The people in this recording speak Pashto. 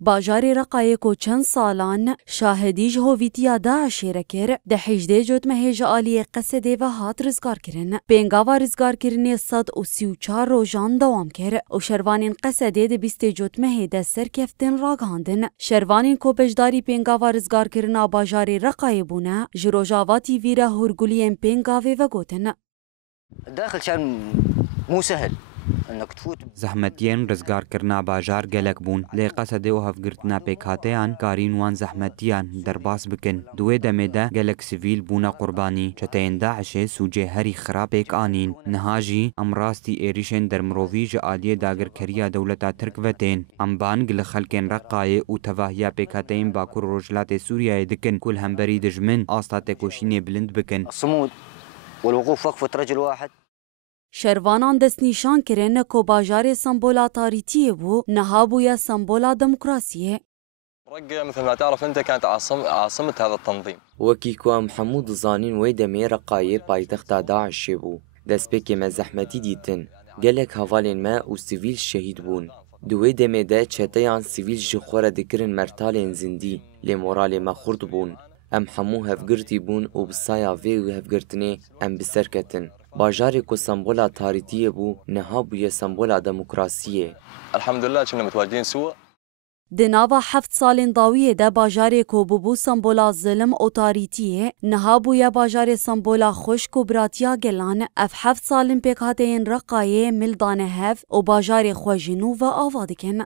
باجارê Reqayê ku çend salan şahedî ji hovîtiya Daişê re kir, di 18 Cotmehê ji aliyê Qesedê ve hat rizgarkirin. Pêngava rizgarkirinê 134 rojan dewam kir û şervanên Qesedê di 20 Cotmehê de serkeftin ragihandin. Şervanên ku beşdarî pêngava rizgarkirina bajarê Reqayê bûne, ji Rojava TV re hûrguliyên pêngavê vegotin. الداخل كان مو سهل انك تفوت. زحمتیان رزگارکردنا باجار گەلک بوون لێ قەسەدێ و هەفگرتنا پێکهاتەیان کارین وان زەحمەتیان دەرباس بکن. دوێ دەمێدا گەلک سڤیل بوونە قوربانی چەتەیەن داعشێ سوجێ هەری خراپێک ئانین. نەهاژی ئەم ڕاستی ئێریشên dermirovî ji aliyê dagirkeriya dewleta Tirk vetên. Em bang li xelkên Reqayê û tevahiya pêkhateyên Bakur û Rojhilatê Sûriyayê dikin ku li hemberî dijmin asta têkoşînê bilind bikin. الصمود والوقوف وقفة رجل واحد. Şervanan destnîşan kirin ku bajarê sembola tarîtiyê bû, niha bûye sembola demokrasiyê. رقة مثل ما تعرف انت كانت عاصمة هذا التنظيم. وەکی کو ئەم هەموو دزانین وەی دەمێ Reqayê پایتەختا داعشê bû. دەستپێکê me zehmetî dîtin. Gelek hevalên me û sivîl şehîd bûn. Di wê demê de çeteyan sivîl ji xwe re dikirin mertalên zindî, lê moralê me xurt bûn. Em hemû hevgirtî bûn û bi saya vê hevgirtinê em bi ser ketin. Bajarê ku sembola tarîtiyê bû, niha bûye sembola demokrasiyê. الحمد لله كنا متواجدين سوا. Di nava heft salên dawiyê de bajarê ku bûbû sembola zilim û tarîtiyê, niha bûye bajarê sembola xweşk û biratiya gelan. Ev heft salên pêkhateyên Reqayê mil dane hev û bajarê xwe ji nû ve ava dikin.